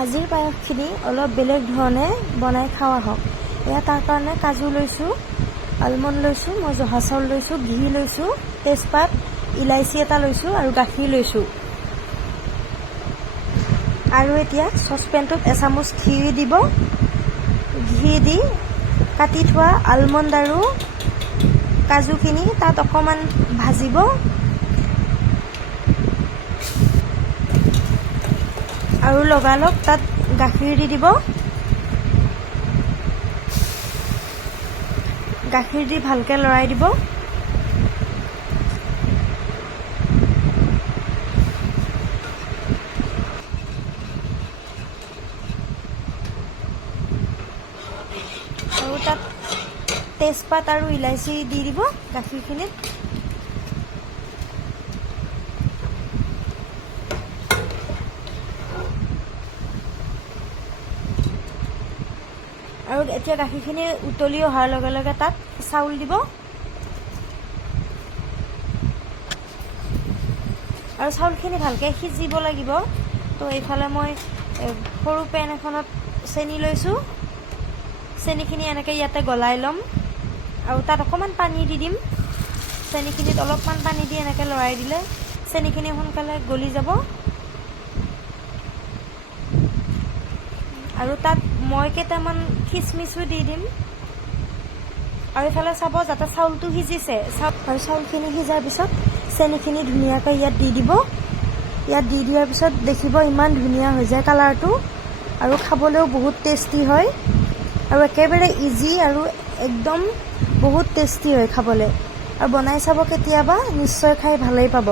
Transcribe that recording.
আজিৰ পায়সখিনি অলপ বেলেগ ধৰণে বনাই খাওয়া হওক। এয়া তাৰ কাৰণে কাজু লৈছোঁ, আলমণ্ড লৈছোঁ, মই জহা চাউল লৈছোঁ, ঘি লৈছোঁ, তেজপাত, ইলাইচি এটা লৈছোঁ আৰু গাখীৰ লৈছোঁ। আৰু এতিয়া চচপেনটোত এচামুচ ঘি দিব। ঘি দি কাটি থোৱা আলমণ্ড আৰু কাজুখিনি তাত অকণমান ভাজিব। আৰু লগালগ তাত গাখীৰ দি দিব। গাখীৰ দি ভালকৈ লৰাই দিব। আৰু তাত তেজপাত আৰু ইলাইচি দি দিব গাখীৰখিনিত। আৰু এতিয়া গাখীৰখিনি উতলি অহাৰ লগে লগে তাত চাউল দিব। আৰু চাউলখিনি ভালকৈ সিজিব লাগিব। তো এইফালে মই সৰু পেন এখনত চেনি লৈছোঁ। চেনিখিনি এনেকৈ ইয়াতে গলাই ল'ম আৰু তাত অকণমান পানী দি দিম। চেনিখিনিত অলপমান পানী দি এনেকৈ লৰাই দিলে চেনিখিনি সোনকালে গলি যাব। আৰু তাত মই কেইটামান খিচমিচো দি দিম। আৰু এইফালে চাব যাতে চাউলটো সিজিছে। আৰু চাউলখিনি সিজাৰ পিছত চেনিখিনি ধুনীয়াকৈ ইয়াত দি দিব। ইয়াত দি দিয়াৰ পিছত দেখিব ইমান ধুনীয়া হৈ যায় কালাৰটো, আৰু খাবলৈও বহুত টেষ্টি হয়। আৰু একেবাৰে ইজি আৰু একদম বহুত টেষ্টি হয় খাবলৈ। আৰু বনাই চাব কেতিয়াবা, নিশ্চয় খাই ভালেই পাব।